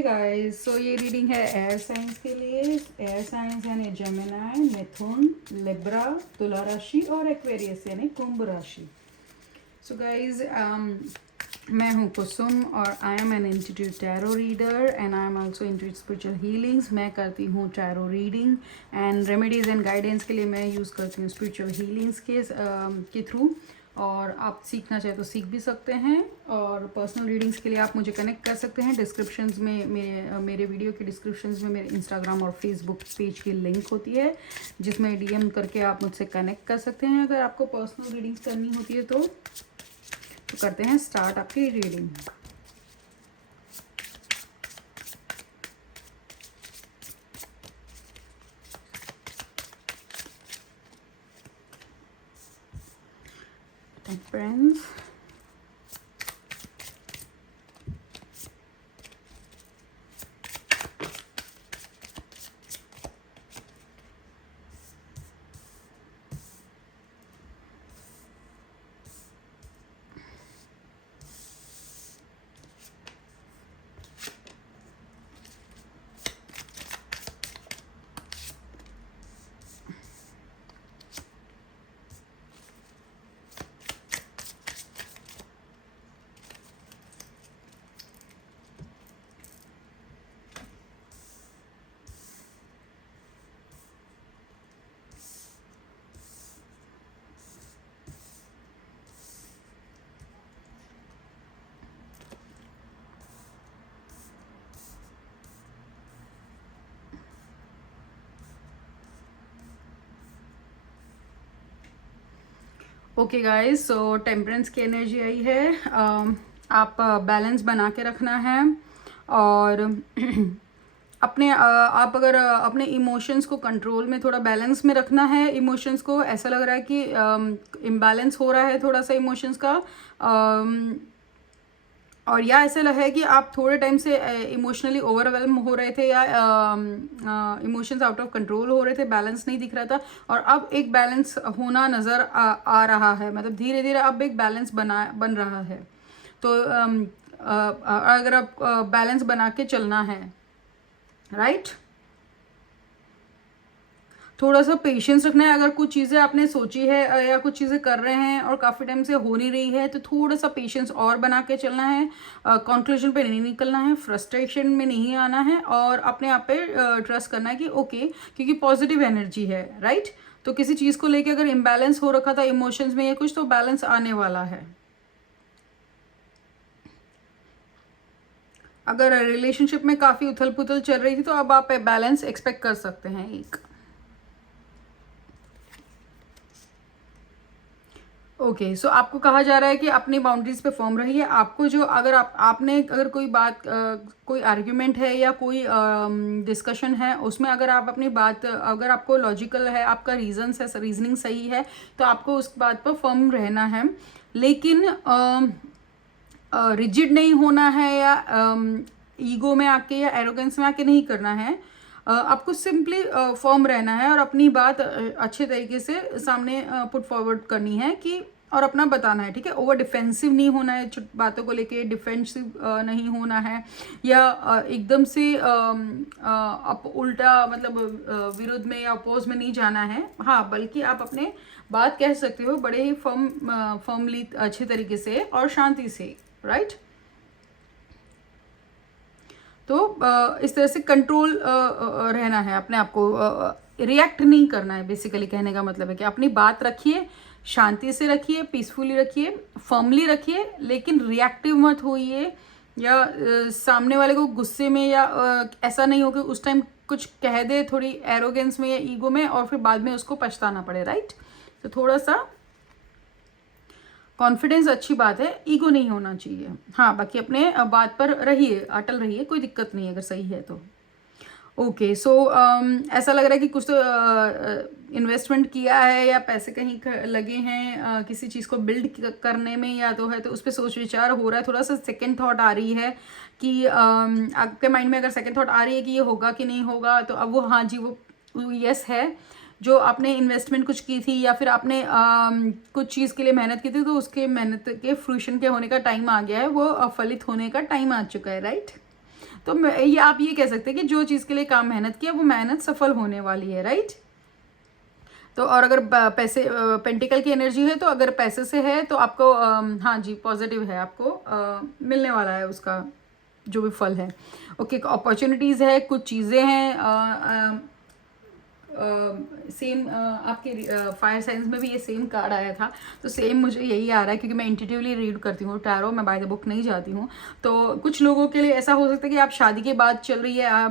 Hey guys, सो ये reading है air science के लिए। एयर साइंस यानी जेमिनी, मिथुन, लिब्रा, तुला राशि और एक्वेरियस यानी कुंभ राशि। सो गाइस, मैं हूँ कुसुम और I am an institute tarot reader and I am also into spiritual healings. मैं करती हूँ tarot reading and remedies and guidance के लिए मैं यूज़ करती हूँ स्पिरिचुअल हीलिंग्स के थ्रू। और आप सीखना चाहे तो सीख भी सकते हैं, और पर्सनल रीडिंग्स के लिए आप मुझे कनेक्ट कर सकते हैं। डिस्क्रिप्शंस में मेरे वीडियो के डिस्क्रिप्शंस में मेरे इंस्टाग्राम और फेसबुक पेज की लिंक होती है, जिसमें डीएम करके आप मुझसे कनेक्ट कर सकते हैं अगर आपको पर्सनल रीडिंग्स करनी होती है तो करते हैं स्टार्ट आपकी रीडिंग। फ्रेंड्स, ओके गाइस, सो टेम्परेंस की एनर्जी आई है। आप बैलेंस बना के रखना है और आप अगर अपने इमोशंस को कंट्रोल में थोड़ा बैलेंस में रखना है। इमोशंस को ऐसा लग रहा है कि इम्बैलेंस हो रहा है थोड़ा सा इमोशंस का, और या ऐसा लगा है कि आप थोड़े टाइम से इमोशनली ओवरवेलम हो रहे थे या इमोशंस आउट ऑफ कंट्रोल हो रहे थे, बैलेंस नहीं दिख रहा था, और अब एक बैलेंस होना नज़र आ रहा है। मतलब धीरे धीरे अब एक बैलेंस बन रहा है। तो अगर आप बैलेंस बना के चलना है, राइट, थोड़ा सा पेशेंस रखना है। अगर कुछ चीज़ें आपने सोची है या कुछ चीज़ें कर रहे हैं और काफ़ी टाइम से हो नहीं रही है, तो थोड़ा सा पेशेंस और बना के चलना है। कंक्लूजन पे नहीं निकलना है, फ्रस्ट्रेशन में नहीं आना है, और अपने आप पे ट्रस्ट करना है कि ओके, क्योंकि पॉजिटिव एनर्जी है, राइट। तो किसी चीज़ को लेके अगर इम्बैलेंस हो रखा था इमोशंस में या कुछ, तो बैलेंस आने वाला है। अगर रिलेशनशिप में काफ़ी उथल पुथल चल रही थी, तो अब आप बैलेंस एक्सपेक्ट कर सकते हैं एक। ओके, सो आपको कहा जा रहा है कि अपनी बाउंड्रीज पे फर्म रहिए। आपको जो अगर आपने अगर कोई बात कोई आर्ग्यूमेंट है या कोई डिस्कशन है, उसमें अगर आप अपनी बात, अगर आपको लॉजिकल है, आपका रीजनिंग सही है, तो आपको उस बात पर फर्म रहना है। लेकिन रिजिड नहीं होना है या ईगो में आके या एरोगेंस में आके नहीं करना है। आपको सिंपली फर्म रहना है और अपनी बात अच्छे तरीके से सामने पुट फॉरवर्ड करनी है कि, और अपना बताना है, ठीक है। ओवर डिफेंसिव नहीं होना है, बातों को लेके डिफेंसिव नहीं होना है, या एकदम से उल्टा मतलब विरोध में या अपोज में नहीं जाना है। हाँ, बल्कि आप अपने बात कह सकते हो बड़े ही फर्मली, अच्छे तरीके से और शांति से, राइट। तो इस तरह से कंट्रोल रहना है अपने आप को, रिएक्ट नहीं करना है। बेसिकली कहने का मतलब है कि अपनी बात रखिए, शांति से रखिए, पीसफुली रखिए, फर्मली रखिए, लेकिन रिएक्टिव मत होइए, या सामने वाले को गुस्से में या ऐसा नहीं हो कि उस टाइम कुछ कह दे थोड़ी एरोगेंस में या ईगो में, और फिर बाद में उसको पछताना पड़े, राइट। तो थोड़ा सा कॉन्फिडेंस अच्छी बात है, ईगो नहीं होना चाहिए। हाँ, बाकी अपने बात पर रहिए, अटल रहिए, कोई दिक्कत नहीं है अगर सही है तो। ओके, सो ऐसा लग रहा है कि कुछ तो इन्वेस्टमेंट किया है या पैसे कहीं लगे हैं किसी चीज़ को बिल्ड करने में, या तो है तो उस पर सोच विचार हो रहा है। थोड़ा सा सेकंड थॉट आ रही है कि आपके माइंड में अगर सेकंड थॉट आ रही है कि ये होगा कि नहीं होगा, तो अब वो हाँ जी, वो यस है। जो आपने इन्वेस्टमेंट कुछ की थी या फिर आपने कुछ चीज़ के लिए मेहनत की थी, तो उसके मेहनत के फ्रूशन के होने का टाइम आ गया है, वो फलित होने का टाइम आ चुका है, राइट। तो ये आप ये कह सकते हैं कि जो चीज़ के लिए काम मेहनत किया वो मेहनत सफल होने वाली है, राइट। तो और अगर पैसे पेंटिकल की एनर्जी है, तो अगर पैसे से है तो आपको हाँ जी पॉजिटिव है, आपको मिलने वाला है उसका जो भी फल है। ओके, अपॉर्चुनिटीज़ है, कुछ चीज़ें हैं। सेम आपके फायर साइंस में भी ये सेम कार्ड आया था, तो सेम मुझे यही आ रहा है, क्योंकि मैं इंट्यूटिवली रीड करती हूँ टैरो, मैं बाय द बुक नहीं जाती हूँ। तो कुछ लोगों के लिए ऐसा हो सकता है कि आप शादी के बाद चल रही है,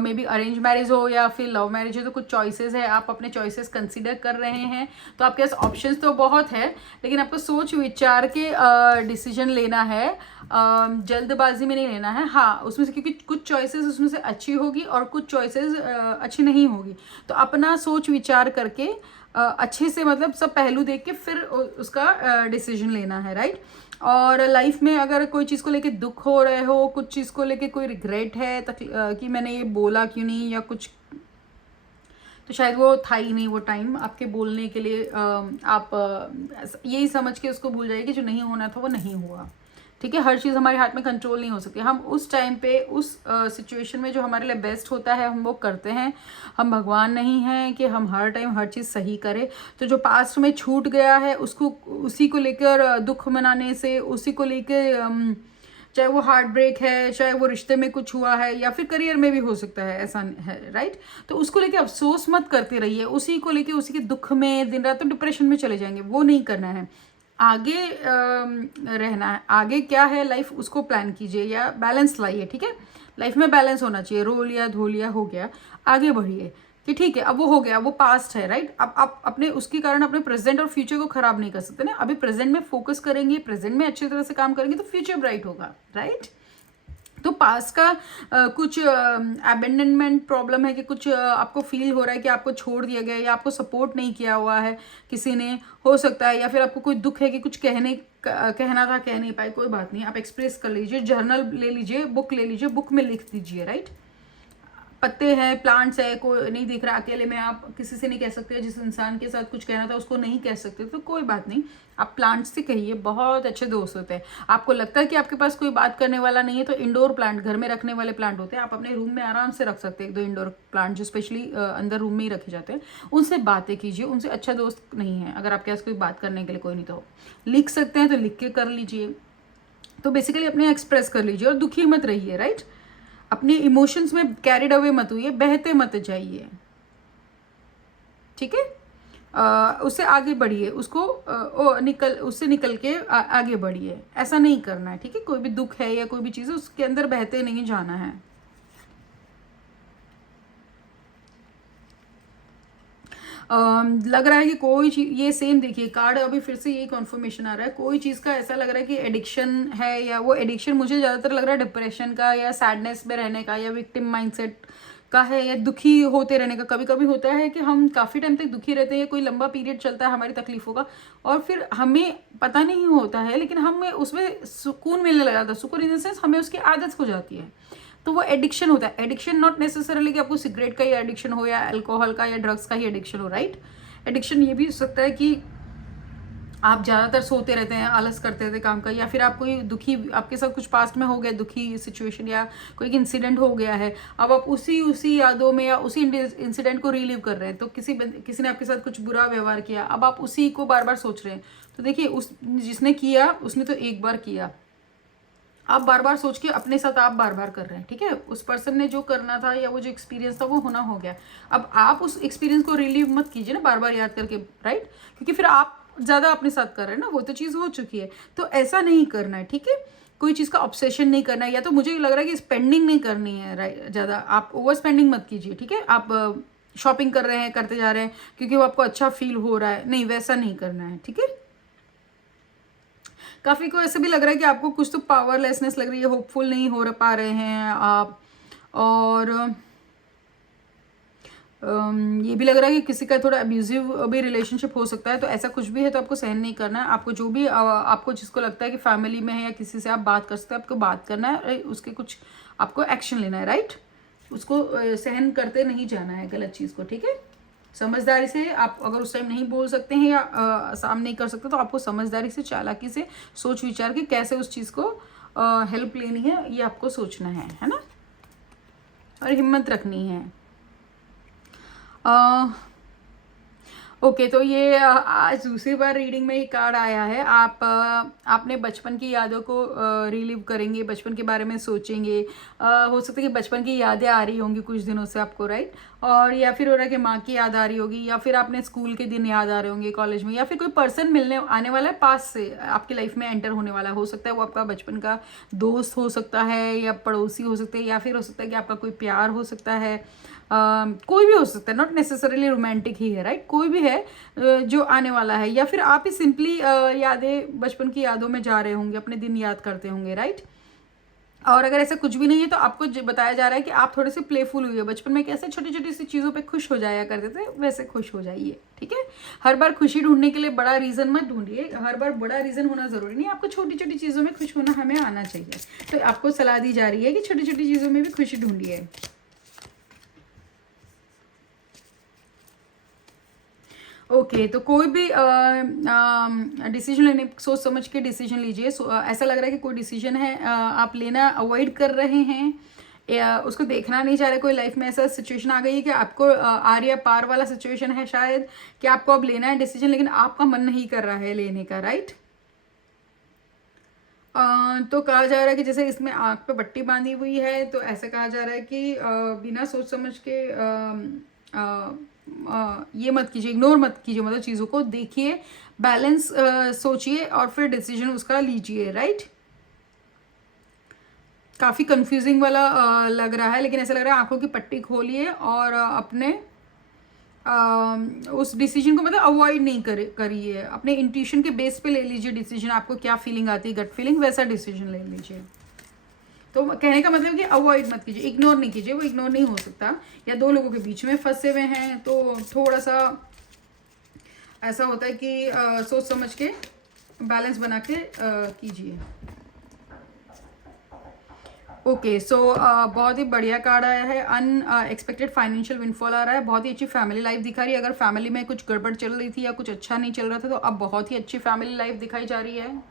मे बी अरेंज मैरिज हो या फिर लव मैरिज हो, तो कुछ चॉइसेस है, आप अपने चॉइसेस कंसिडर कर रहे हैं। तो आपके पास ऑप्शंस तो बहुत है, लेकिन आपको सोच विचार के डिसीजन लेना है, जल्दबाजी में नहीं लेना है। हाँ, उसमें से क्योंकि कुछ चॉइसेस उसमें से अच्छी होगी और कुछ चॉइसेस अच्छी नहीं होगी, तो अपना सोच विचार करके अच्छे से, मतलब सब पहलू देख के फिर उसका डिसीजन लेना है, राइट। और लाइफ में अगर कोई चीज़ को लेके दुख हो रहे हो, कुछ चीज़ को लेके कोई रिग्रेट है कि मैंने ये बोला क्यों नहीं या कुछ, तो शायद वो था ही नहीं वो टाइम आपके बोलने के लिए। आप यही समझ के उसको भूल जाइए कि जो नहीं होना था वो नहीं हुआ, ठीक है। हर चीज़ हमारे हाथ में कंट्रोल नहीं हो सकती। हम उस टाइम पे उस सिचुएशन में जो हमारे लिए बेस्ट होता है हम वो करते हैं। हम भगवान नहीं हैं कि हम हर टाइम हर चीज़ सही करें। तो जो पास्ट में छूट गया है उसको, उसी को लेकर दुख मनाने से, उसी को लेकर चाहे वो हार्ट ब्रेक है, चाहे वो रिश्ते में कुछ हुआ है, या फिर करियर में भी हो सकता है, ऐसा है, राइट। तो उसको लेके अफसोस मत करते रहिए, उसी को लेके उसी के दुख में दिन रात तो डिप्रेशन में चले जाएंगे, वो नहीं करना है। आगे रहना है, आगे क्या है लाइफ उसको प्लान कीजिए या बैलेंस लाइए, ठीक है। लाइफ में बैलेंस होना चाहिए, रो लिया धो लिया हो गया, आगे बढ़िए कि ठीक है अब वो हो गया, वो पास्ट है, राइट। अब आप अपने उसके कारण अपने प्रेजेंट और फ्यूचर को खराब नहीं कर सकते ना। अभी प्रेजेंट में फोकस करेंगे, प्रेजेंट में अच्छी तरह से काम करेंगे तो फ्यूचर ब्राइट होगा, राइट। तो पास का कुछ अबेंडनमेंट प्रॉब्लम है कि कुछ आपको फील हो रहा है कि आपको छोड़ दिया गया या आपको सपोर्ट नहीं किया हुआ है किसी ने, हो सकता है, या फिर आपको कोई दुख है कि कुछ कहना था कह नहीं पाए, कोई बात नहीं, आप एक्सप्रेस कर लीजिए, जर्नल ले लीजिए, बुक ले लीजिए, बुक में लिख दीजिए, राइट। पत्ते हैं, प्लांट्स है, कोई नहीं दिख रहा, अकेले में आप किसी से नहीं कह सकते, जिस इंसान के साथ कुछ कहना था उसको नहीं कह सकते, तो कोई बात नहीं, आप प्लांट्स से कहिए, बहुत अच्छे दोस्त होते हैं। आपको लगता है कि आपके पास कोई बात करने वाला नहीं है, तो इंडोर प्लांट, घर में रखने वाले प्लांट होते हैं, आप अपने रूम में आराम से रख सकते हैं, 1-2 इंडोर प्लांट जो स्पेशली अंदर रूम में ही रखे जाते हैं, उनसे बातें कीजिए। उनसे अच्छा दोस्त नहीं है, अगर आपके पास कोई बात करने के लिए कोई नहीं, तो लिख सकते हैं तो लिख के कर लीजिए। तो बेसिकली अपने एक्सप्रेस कर लीजिए और दुखी मत रहिए, राइट। अपने इमोशंस में कैरिड अवे मत होइए, बहते मत जाइए, ठीक है। उससे आगे बढ़िए, उसको उससे निकल के आगे बढ़िए, ऐसा नहीं करना है, ठीक है। कोई भी दुख है या कोई भी चीज़ है उसके अंदर बहते नहीं जाना है। लग रहा है कि कोई चीज, ये सेम देखिए कार्ड अभी फिर से यही कॉन्फर्मेशन आ रहा है, कोई चीज़ का ऐसा लग रहा है कि एडिक्शन है, या वो एडिक्शन मुझे ज़्यादातर लग रहा है डिप्रेशन का या सैडनेस में रहने का या विक्टिम माइंडसेट का है, या दुखी होते रहने का। कभी कभी होता है कि हम काफ़ी टाइम तक दुखी रहते हैं, कोई लंबा पीरियड चलता है हमारी तकलीफ़ों का, और फिर हमें पता नहीं होता है, लेकिन हमें उसमें सुकून मिलने लगा था। सुकून इन द सेंस हमें उसकी आदत हो जाती है, तो वो एडिक्शन होता है। एडिक्शन नॉट नेसेसरली कि आपको सिगरेट का ही एडिक्शन हो या अल्कोहल का या ड्रग्स का ही एडिक्शन हो, राइट। एडिक्शन ये भी हो सकता है कि आप ज़्यादातर सोते रहते हैं, आलस करते रहते काम का, या फिर आप कोई दुखी, आपके साथ कुछ पास्ट में हो गया दुखी सिचुएशन या कोई इंसिडेंट हो गया है, अब आप उसी यादों में या उसी इंसिडेंट को रिलीव कर रहे हैं। तो किसी ने आपके साथ कुछ बुरा व्यवहार किया, अब आप उसी को बार बार सोच रहे हैं। तो देखिए उस जिसने किया उसने तो एक बार किया, आप बार बार सोच के अपने साथ आप बार बार कर रहे हैं, ठीक है। उस पर्सन ने जो करना था या वो जो एक्सपीरियंस था वो होना हो गया। अब आप उस एक्सपीरियंस को रिलीव मत कीजिए ना बार बार याद करके, राइट, क्योंकि फिर आप ज़्यादा अपने साथ कर रहे हैं ना, वो तो चीज़ हो चुकी है। तो ऐसा नहीं करना है, ठीक है। कोई चीज़ का ऑब्सेशन नहीं करना है, या तो मुझे लग रहा है कि स्पेंडिंग नहीं करनी है, राइट, ज़्यादा आप ओवर स्पेंडिंग मत कीजिए, ठीक है। आप शॉपिंग कर रहे हैं, करते जा रहे हैं क्योंकि वो आपको अच्छा फील हो रहा है, नहीं वैसा नहीं करना है, ठीक है। काफ़ी को ऐसे भी लग रहा है कि आपको कुछ तो पावरलेसनेस लग रही है, होपफुल नहीं हो पा रहे हैं आप, और ये भी लग रहा है कि किसी का थोड़ा अब्यूजिव भी रिलेशनशिप हो सकता है। तो ऐसा कुछ भी है तो आपको सहन नहीं करना है। आपको जो भी आपको जिसको लगता है कि फैमिली में है या किसी से आप बात कर सकते हैं, आपको बात करना है, उसके कुछ आपको एक्शन लेना है, राइट। उसको सहन करते नहीं जाना है गलत चीज़ को, ठीक है। समझदारी से आप अगर उस टाइम नहीं बोल सकते हैं या सामने नहीं कर सकते, तो आपको समझदारी से, चालाकी से सोच विचार के कैसे उस चीज़ को हेल्प लेनी है ये आपको सोचना है ना। और हिम्मत रखनी है। ओके तो ये आज दूसरी बार रीडिंग में ये कार्ड आया है। आपने बचपन की यादों को रिलीव करेंगे, बचपन के बारे में सोचेंगे। हो सकता है कि बचपन की यादें आ रही होंगी कुछ दिनों से आपको, राइट। और या फिर हो रहा है कि माँ की याद आ रही होगी, या फिर आपने स्कूल के दिन याद आ रहे होंगे, कॉलेज में, या फिर कोई पर्सन मिलने आने वाला है पास से, आपकी लाइफ में एंटर होने वाला हो सकता है। वो आपका बचपन का दोस्त हो सकता है, या पड़ोसी हो सकते हैं, या फिर हो सकता है कि आपका कोई प्यार हो सकता है। कोई भी हो सकता है, नॉट नेसेसरीली रोमांटिक ही है, राइट। कोई भी है जो आने वाला है, या फिर आप ही सिंपली यादें, बचपन की यादों में जा रहे होंगे, अपने दिन याद करते होंगे, राइट। और अगर ऐसा कुछ भी नहीं है तो आपको बताया जा रहा है कि आप थोड़े से प्लेफुल हुए बचपन में, कैसे छोटी छोटी सी चीज़ों पे खुश हो जाया करते थे, वैसे खुश हो जाइए, ठीक है। हर बार खुशी ढूंढने के लिए बड़ा रीज़न मत ढूंढिए, हर बार बड़ा रीज़न होना ज़रूरी नहीं, आपको छोटी छोटी चीज़ों में खुश होना हमें आना चाहिए। तो आपको सलाह दी जा रही है कि छोटी छोटी चीज़ों में भी खुशी ढूंढिए। ओके तो कोई भी डिसीजन लेने, सोच समझ के डिसीजन लीजिए। ऐसा लग रहा है कि कोई डिसीजन है आप लेना अवॉइड कर रहे हैं, या उसको देखना नहीं चाह रहे। कोई लाइफ में ऐसा सिचुएशन आ गई है कि आपको आर या पार वाला सिचुएशन है शायद, कि आपको अब लेना है डिसीजन, लेकिन आपका मन नहीं कर रहा है लेने का, राइट। तो कहा जा रहा है कि जैसे इसमें आँख पे पट्टी बांधी हुई है, तो ऐसा कहा जा रहा है कि बिना सोच समझ के ये मत कीजिए, इग्नोर मत कीजिए, मतलब चीज़ों को देखिए, बैलेंस सोचिए और फिर डिसीजन उसका लीजिए, राइट। काफ़ी कंफ्यूजिंग वाला लग रहा है, लेकिन ऐसा लग रहा है आंखों की पट्टी खोलिए और अपने उस डिसीजन को मतलब अवॉइड नहीं करिए, अपने इंट्यूशन के बेस पे ले लीजिए डिसीजन। आपको क्या फीलिंग आती है, गट फीलिंग, वैसा डिसीजन ले लीजिए। तो कहने का मतलब कि अवॉइड मत कीजिए, इग्नोर नहीं कीजिए, वो इग्नोर नहीं हो सकता। या दो लोगों के बीच में फंसे हुए हैं तो थोड़ा सा ऐसा होता है कि सोच समझ के बैलेंस बना के कीजिए। ओके सो बहुत ही बढ़िया कार्ड आया है। अनएक्सपेक्टेड फाइनेंशियल विंडफॉल आ रहा है। बहुत ही अच्छी फैमिली लाइफ दिखा रही है। अगर फैमिली में कुछ गड़बड़ चल रही थी या कुछ अच्छा नहीं चल रहा था, तो अब बहुत ही अच्छी फैमिली लाइफ दिखाई जा रही है।